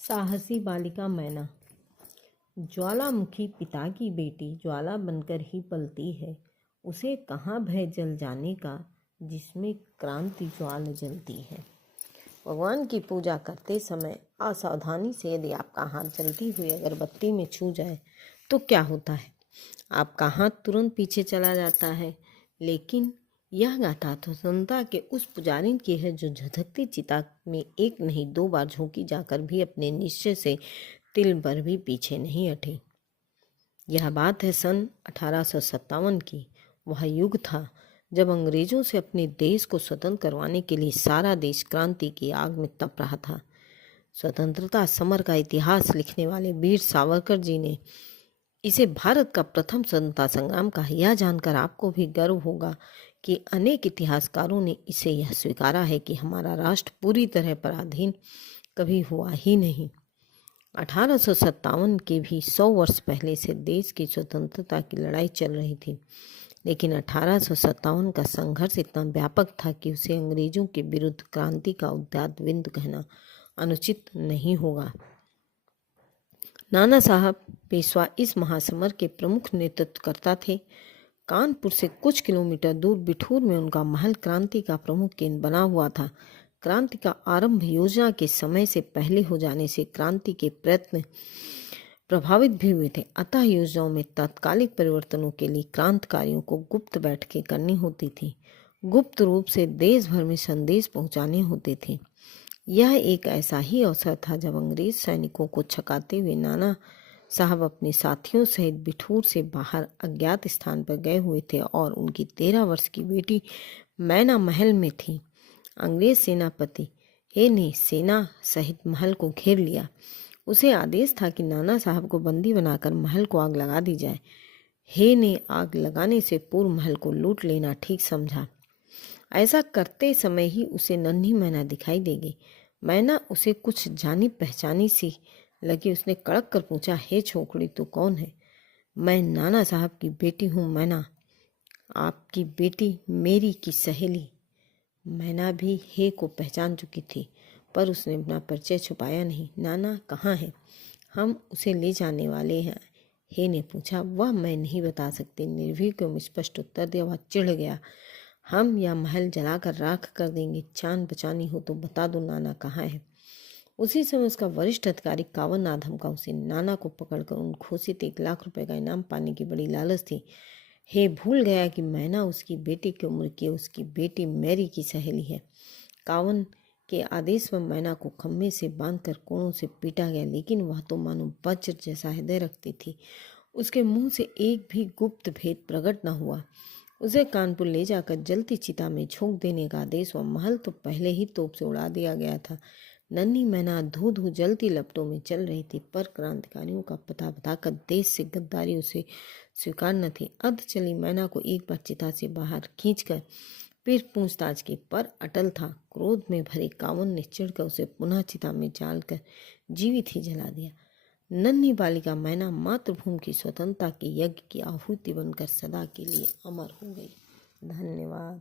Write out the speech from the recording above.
साहसी बालिका मैना। ज्वालामुखी पिता की बेटी ज्वाला बनकर ही पलती है। उसे कहाँ भय जल जाने का, जिसमें क्रांति ज्वाल जलती है। भगवान की पूजा करते समय असावधानी से यदि आपका हाथ जलती हुई अगरबत्ती में छू जाए तो क्या होता है? आपका हाथ तुरंत पीछे चला जाता है। लेकिन यह गाथा स्वतंत्रता के उस पुजारी की है जो झधकती चिता में एक नहीं 2 बार झोंकी जाकर भी अपने निश्चय से तिल भर भी पीछे नहीं हटे। यह बात है सन 1857 की। वह युग था जब अंग्रेजों से अपने देश को स्वतंत्र करवाने के लिए सारा देश क्रांति की आग में तप रहा था। स्वतंत्रता समर का इतिहास लिखने वाले वीर सावरकर जी ने इसे भारत का प्रथम स्वतंत्रता संग्राम कहा। यह जानकर आपको भी गर्व होगा कि अनेक इतिहासकारों ने इसे यह स्वीकारा है कि हमारा राष्ट्र पूरी तरह पराधीन कभी हुआ ही नहीं। 1857 के भी 100 वर्ष पहले से देश की स्वतंत्रता की लड़ाई चल रही थी, लेकिन 1857 का संघर्ष इतना व्यापक था कि उसे अंग्रेजों के विरुद्ध क्रांति का उद्यात बिंदु कहना अनुचित नहीं होगा। नाना साहब पेशवा इस महासमर के प्रमुख नेतृत्वकर्ता थे। कानपुर से कुछ किलोमीटर दूर बिठूर में उनका महल क्रांति का प्रमुख केंद्र बना हुआ था। क्रांति का आरंभ योजना के समय से पहले हो जाने से क्रांति के प्रयत्न प्रभावित भी हुए थे। अतः योजनाओं में तात्कालिक परिवर्तनों के लिए क्रांतिकारियों को गुप्त बैठकें करनी होती थी। गुप्त रूप से देश भर में संदेश पहुंचाने होते थे। यह एक ऐसा ही अवसर था जब अंग्रेज सैनिकों को छकाते हुए नाना साहब अपने साथियों सहित बिठूर से बाहर अज्ञात स्थान पर गए हुए थे और उनकी 13 वर्ष की बेटी मैना महल में थी। अंग्रेज सेनापति हे ने सेना सहित महल को घेर लिया। उसे आदेश था कि नाना साहब को बंदी बनाकर महल को आग लगा दी जाए। हे ने आग लगाने से पूर्व महल को लूट लेना ठीक समझा। ऐसा करते समय ही उसे नन्ही मैना दिखाई देगी। मैना उसे कुछ जानी पहचानी सी लगी। उसने कड़क कर पूछा, हे छोकरी, तू कौन है? मैं नाना साहब की बेटी हूँ मैना। आपकी बेटी मेरी की सहेली? मैना भी हे को पहचान चुकी थी, पर उसने अपना परिचय छुपाया नहीं। नाना कहाँ है? हम उसे ले जाने वाले हैं, हे ने पूछा। वह मैं नहीं बता सकती, निर्भीक एवं स्पष्ट उत्तर दिया। वह चिढ़ गया। हम यह महल जलाकर राख कर देंगे। जान बचानी हो तो बता दो नाना कहाँ है। उसी समय उसका वरिष्ठ अधिकारी कावन नाधम का उसे नाना को पकड़कर उन घोषित 1 लाख रुपए का इनाम पाने की बड़ी लालच थी। हे भूल गया कि मैना उसकी बेटी की उम्र की, उसकी बेटी मैरी की सहेली है। कावन के आदेश पर मैना को खम्भे से बांधकर कोड़ों से पीटा गया, लेकिन वह तो मानो वज्र जैसा हृदय रखती थी। उसके मुंह से एक भी गुप्त भेद प्रकट न हुआ। उसे कानपुर ले जाकर जलती चिता में झोंक देने का आदेश हुआ। महल तो पहले ही तोप से उड़ा दिया गया था। नन्ही मैना धू धू जलती लपटों में चल रही थी, पर क्रांतिकारियों का पता बताकर देश से गद्दारी उसे स्वीकार न थी। अर्ध चली मैना को एक बार चिता से बाहर खींचकर फिर पूछताछ की, पर अटल था। क्रोध में भरे कावन ने चिढ़कर उसे पुनः चिता में डालकर जीवित ही जला दिया। नन्ही बालिका मैना मातृभूमि की स्वतंत्रता के यज्ञ की आहुति बनकर सदा के लिए अमर हो गई। धन्यवाद।